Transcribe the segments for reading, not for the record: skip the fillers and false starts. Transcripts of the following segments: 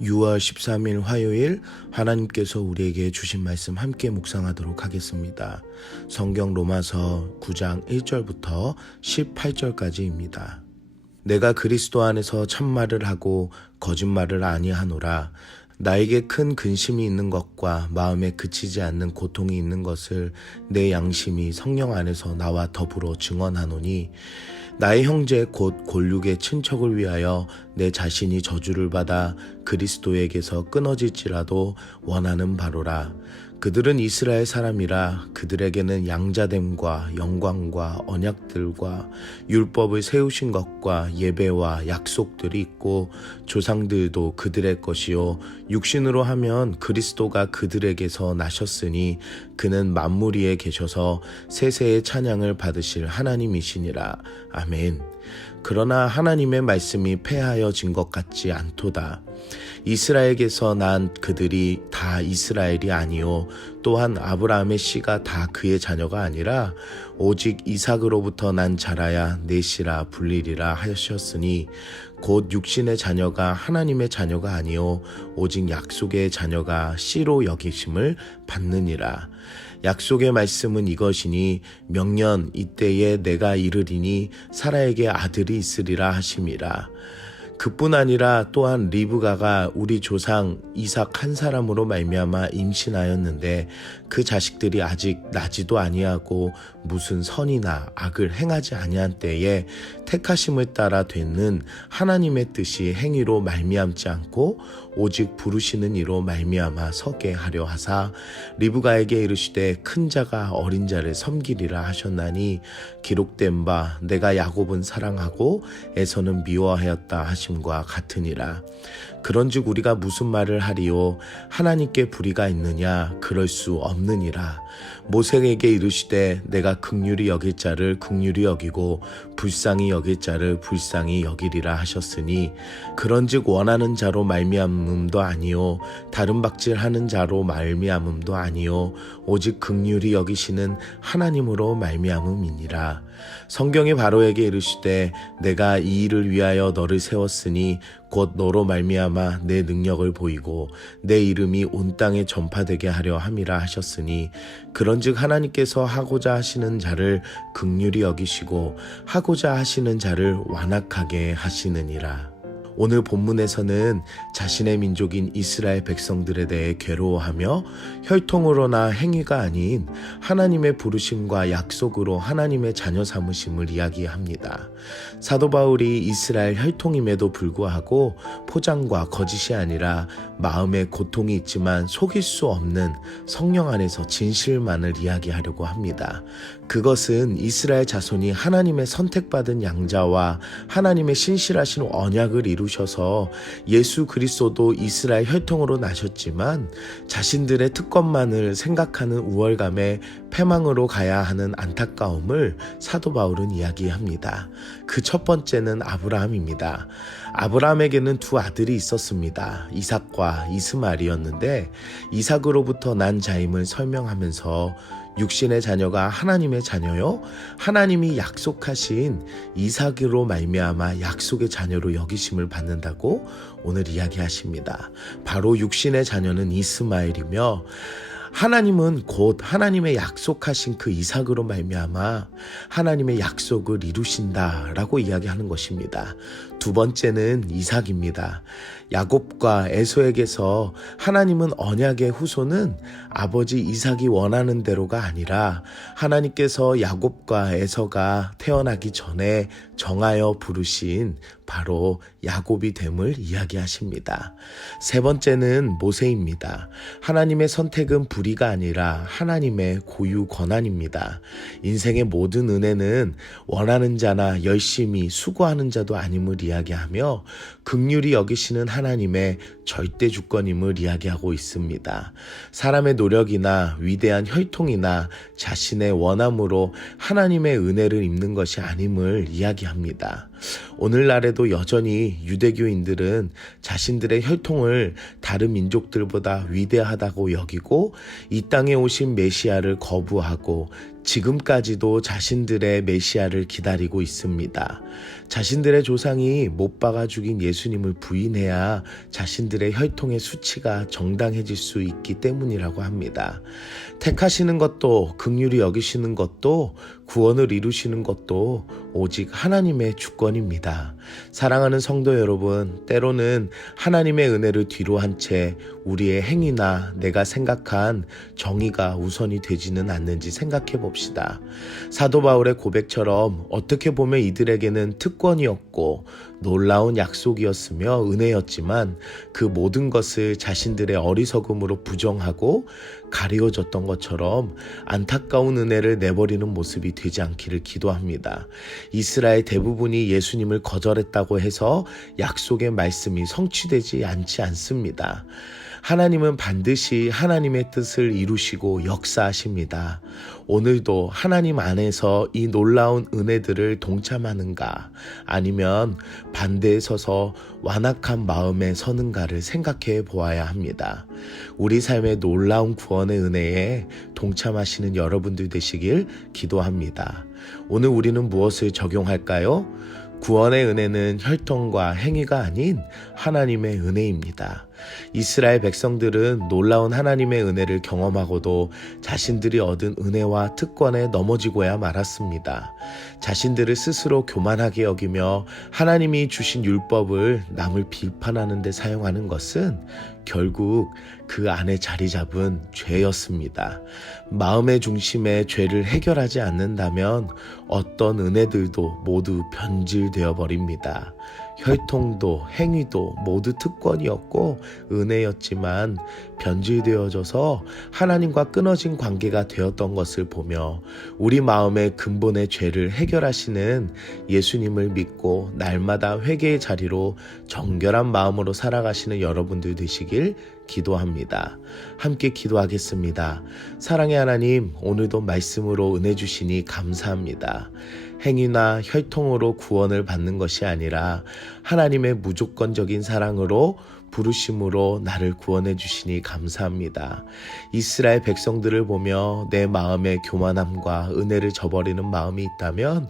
6월 13일 화요일 하나님께서 우리에게 주신 말씀 함께 묵상하도록 하겠습니다. 성경 로마서 9장 1절부터 18절까지입니다. 내가 그리스도 안에서 참말을 하고 거짓말을 아니하노라. 나에게 큰 근심이 있는 것과 마음에 그치지 않는 고통이 있는 것을 내 양심이 성령 안에서 나와 더불어 증언하노니 나의 형제 곧 골육의 친척을 위하여 내 자신이 저주를 받아 그리스도에게서 끊어질지라도 원하는 바로라. 그들은 이스라엘 사람이라. 그들에게는 양자됨과 영광과 언약들과 율법을 세우신 것과 예배와 약속들이 있고 조상들도 그들의 것이요 육신으로 하면 그리스도가 그들에게서 나셨으니 그는 만물 위에 계셔서 세세의 찬양을 받으실 하나님이시니라. 아멘. 그러나 하나님의 말씀이 폐하여진 것 같지 않도다. 이스라엘에게서 난 그들이 다 이스라엘이 아니요 또한 아브라함의 씨가 다 그의 자녀가 아니라 오직 이삭으로부터 난 자라야 내 씨라 불리리라 하셨으니 곧 육신의 자녀가 하나님의 자녀가 아니요 오직 약속의 자녀가 씨로 여기심을 받느니라. 약속의 말씀은 이것이니 명년 이때에 내가 이르리니 사라에게 아들이 있으리라 하심이라. 그뿐 아니라 또한 리브가가 우리 조상 이삭 한 사람으로 말미암아 임신하였는데 그 자식들이 아직 나지도 아니하고 무슨 선이나 악을 행하지 아니한 때에 택하심을 따라 되는 하나님의 뜻이 행위로 말미암지 않고 오직 부르시는 이로 말미암아 서게 하려 하사 리브가에게 이르시되 큰 자가 어린 자를 섬기리라 하셨나니 기록된 바 내가 야곱은 사랑하고 에서는 미워하였다 하심과 같으니라. 그런즉 우리가 무슨 말을 하리요 하나님께 불의가 있느냐 그럴 수 없느니라. 모세에게 이르시되 내가 긍휼히 여길 자를 긍휼히 여기고 불쌍히 여길 자를 불쌍히 여기리라 하셨으니 그런즉 원하는 자로 말미암음도 아니요 다른 박질하는 자로 말미암음도 아니요 오직 긍휼히 여기시는 하나님으로 말미암음이니라. 성경이 바로에게 이르시되 내가 이 일을 위하여 너를 세웠으니 곧 너로 말미암아 내 능력을 보이고 내 이름이 온 땅에 전파되게 하려 함이라 하셨으니 그런즉 하나님께서 하고자 하시는 자를 긍휼히 여기시고 하고자 하시는 자를 완악하게 하시느니라. 오늘 본문에서는 자신의 민족인 이스라엘 백성들에 대해 괴로워하며 혈통으로나 행위가 아닌 하나님의 부르심과 약속으로 하나님의 자녀 삼으심을 이야기합니다. 사도 바울이 이스라엘 혈통임에도 불구하고 포장과 거짓이 아니라 마음에 고통이 있지만 속일 수 없는 성령 안에서 진실만을 이야기하려고 합니다. 그것은 이스라엘 자손이 하나님의 선택받은 양자와 하나님의 신실하신 언약을 이루셔서 예수 그리스도도 이스라엘 혈통으로 나셨지만 자신들의 특권만을 생각하는 우월감에 패망으로 가야 하는 안타까움을 사도 바울은 이야기합니다. 그 첫 번째는 아브라함입니다. 아브라함에게는 두 아들이 있었습니다. 이삭과 이스마엘이었는데 이삭으로부터 난 자임을 설명하면서 육신의 자녀가 하나님의 자녀요 하나님이 약속하신 이삭으로 말미암아 약속의 자녀로 여기심을 받는다고 오늘 이야기하십니다. 바로 육신의 자녀는 이스마엘이며 하나님은 곧 하나님의 약속하신 그 이삭으로 말미암아 하나님의 약속을 이루신다라고 이야기하는 것입니다. 두 번째는 이삭입니다. 야곱과 에서에게서 하나님은 언약의 후손은 아버지 이삭이 원하는 대로가 아니라 하나님께서 야곱과 에서가 태어나기 전에 정하여 부르신 바로 야곱이 됨을 이야기하십니다. 세 번째는 모세입니다. 하나님의 선택은 불의가 아니라 하나님의 고유 권한입니다. 인생의 모든 은혜는 원하는 자나 열심히 수고하는 자도 아님을 이야기하며 긍휼히 여기시는 하나님의 절대 주권임을 이야기하고 있습니다. 사람의 노력이나 위대한 혈통이나 자신의 원함으로 하나님의 은혜를 입는 것이 아님을 이야기합니다. 오늘날에도 여전히 유대교인들은 자신들의 혈통을 다른 민족들보다 위대하다고 여기고 이 땅에 오신 메시아를 거부하고 지금까지도 자신들의 메시아를 기다리고 있습니다. 자신들의 조상이 못 박아 죽인 예수님을 부인해야 자신들의 혈통의 수치가 정당해질 수 있기 때문이라고 합니다. 택하시는 것도 긍휼히 여기시는 것도 구원을 이루시는 것도 오직 하나님의 주권입니다. 사랑하는 성도 여러분, 때로는 하나님의 은혜를 뒤로 한 채 우리의 행위나 내가 생각한 정의가 우선이 되지는 않는지 생각해 봅시다. 사도 바울의 고백처럼 어떻게 보면 이들에게는 특권이었고 놀라운 약속이었으며 은혜였지만 그 모든 것을 자신들의 어리석음으로 부정하고 가리워졌던 것처럼 안타까운 은혜를 내버리는 모습이 되지 않기를 기도합니다. 이스라엘 대부분이 예수님을 거절했다고 해서 약속의 말씀이 성취되지 않지 않습니다. 하나님은 반드시 하나님의 뜻을 이루시고 역사하십니다. 오늘도 하나님 안에서 이 놀라운 은혜들을 동참하는가, 아니면 반대에 서서 완악한 마음에 서는가를 생각해 보아야 합니다. 우리 삶의 놀라운 구원의 은혜에 동참하시는 여러분들 되시길 기도합니다. 오늘 우리는 무엇을 적용할까요? 구원의 은혜는 혈통과 행위가 아닌 하나님의 은혜입니다. 이스라엘 백성들은 놀라운 하나님의 은혜를 경험하고도 자신들이 얻은 은혜와 특권에 넘어지고야 말았습니다. 자신들을 스스로 교만하게 여기며 하나님이 주신 율법을 남을 비판하는 데 사용하는 것은 결국 그 안에 자리 잡은 죄였습니다. 마음의 중심에 죄를 해결하지 않는다면 어떤 은혜들도 모두 변질되어 버립니다. 혈통도 행위도 모두 특권이었고 은혜였지만 변질되어져서 하나님과 끊어진 관계가 되었던 것을 보며 우리 마음의 근본의 죄를 해결하시는 예수님을 믿고 날마다 회개의 자리로 정결한 마음으로 살아가시는 여러분들 되시길 기도합니다. 함께 기도하겠습니다. 사랑의 하나님, 오늘도 말씀으로 은혜 주시니 감사합니다. 행위나 혈통으로 구원을 받는 것이 아니라 하나님의 무조건적인 사랑으로 부르심으로 나를 구원해 주시니 감사합니다. 이스라엘 백성들을 보며 내 마음의 교만함과 은혜를 저버리는 마음이 있다면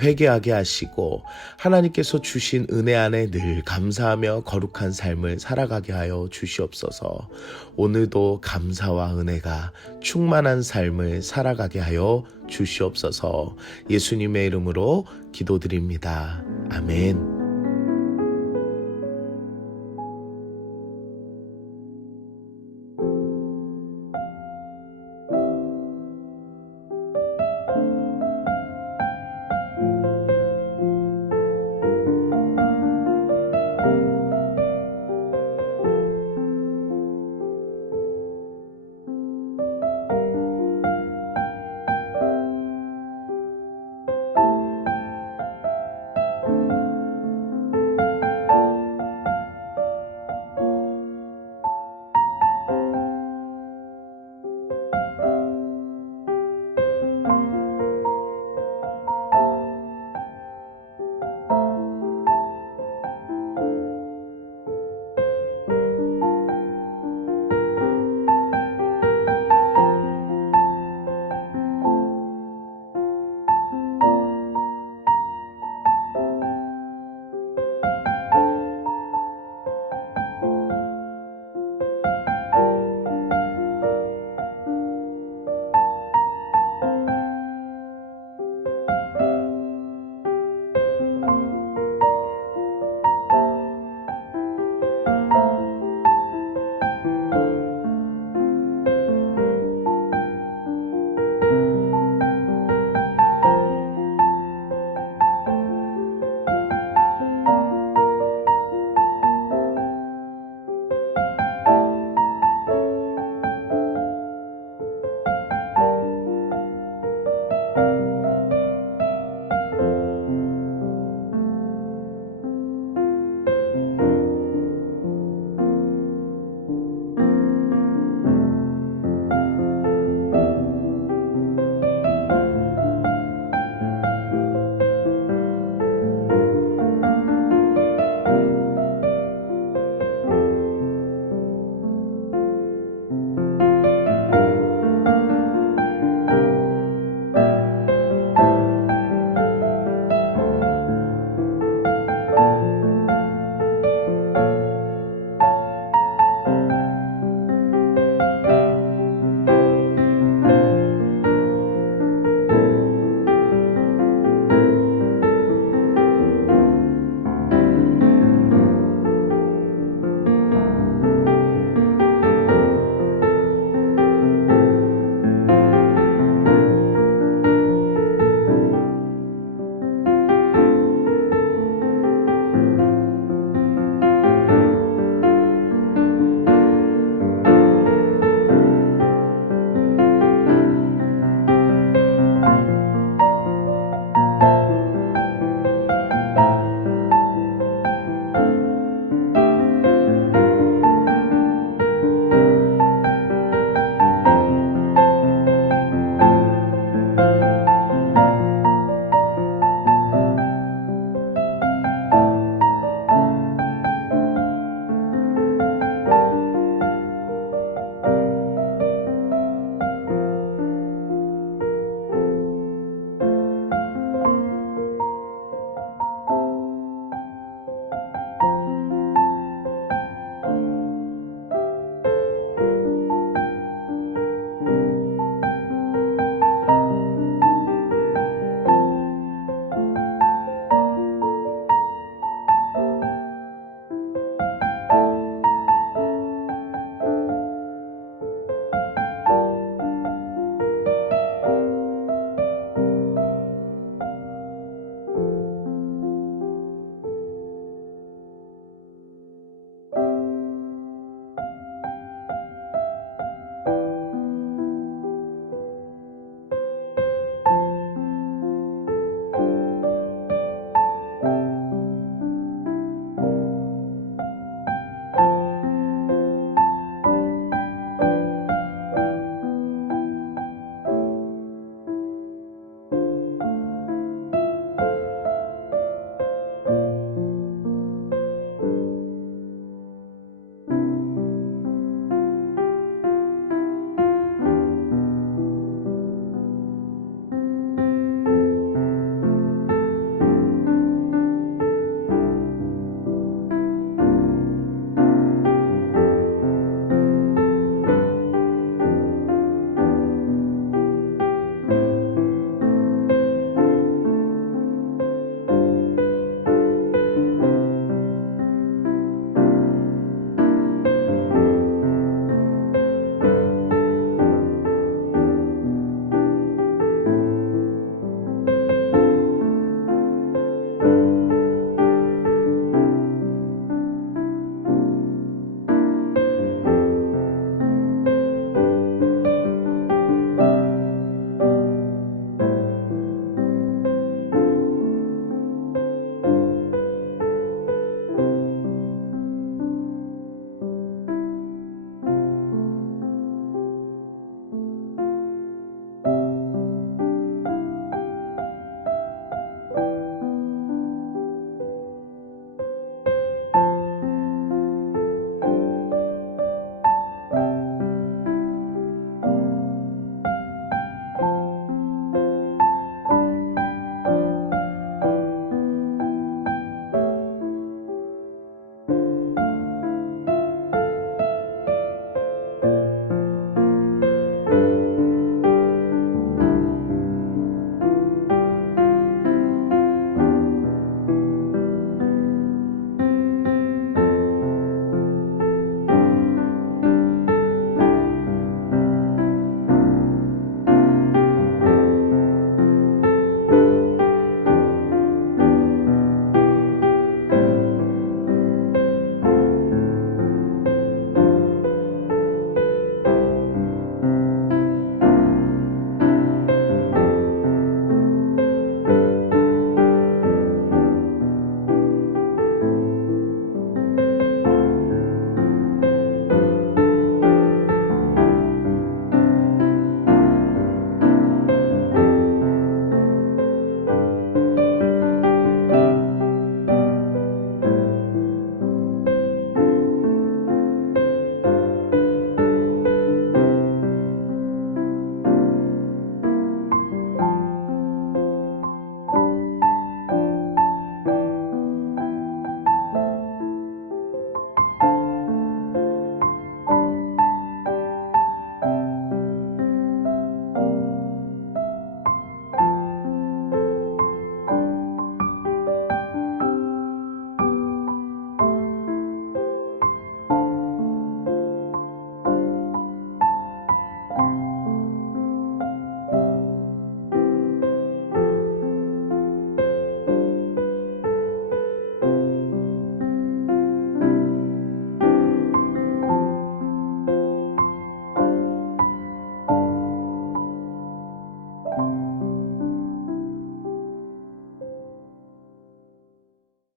회개하게 하시고 하나님께서 주신 은혜 안에 늘 감사하며 거룩한 삶을 살아가게 하여 주시옵소서. 오늘도 감사와 은혜가 충만한 삶을 살아가게 하여 주시옵소서. 예수님의 이름으로 기도드립니다. 아멘.